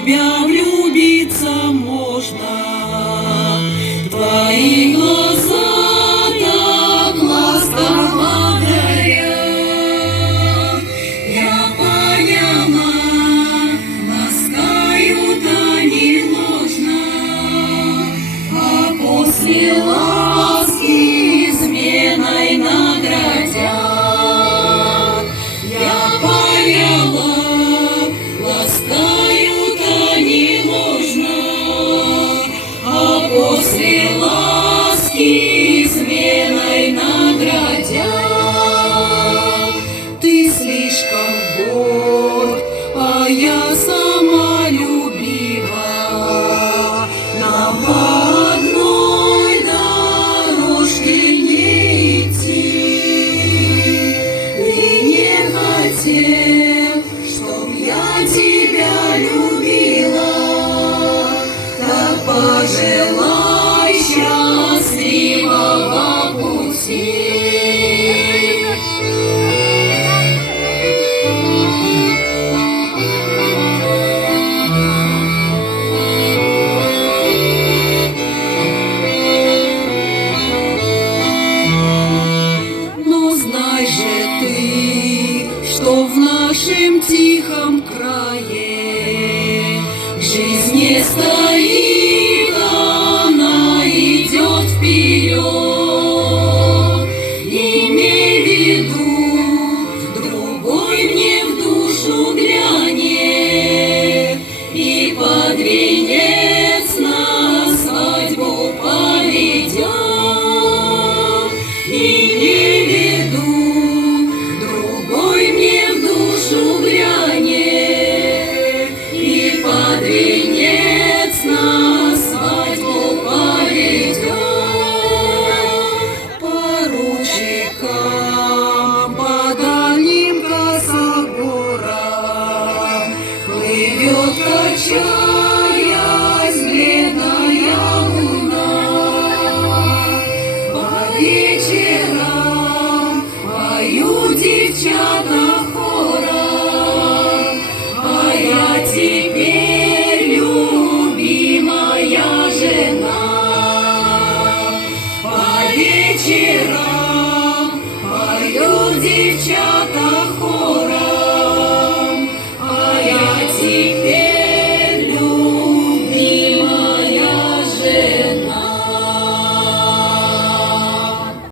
тебя влюбиться можно. Твои глаза так ласково горят. Я поняла, ласкают они ложно, а после ласки изменой наградят. Я поняла, ласкают они ложно, а после ласки изменой наградят. Ты слишком горд, а я сама любила. Нам по одной дорожке не идти. Ты не хотел, чтоб я тебя любила. Так пожелай счастливого пути. Но знай же ты, что в нашем тихом крае жизнь не стоит, она идет вперед. Имей в виду, другой мне в душу глянет и под венец на свадьбу поведет. Имей в виду, другой мне в душу глянет и под венец на свадьбу поведет. Поручикам по дальним косогорам плывет, качаясь, бледная луна. По вечерам поют девчата хором, а я теперь любимая жена. По вечерам поют девчата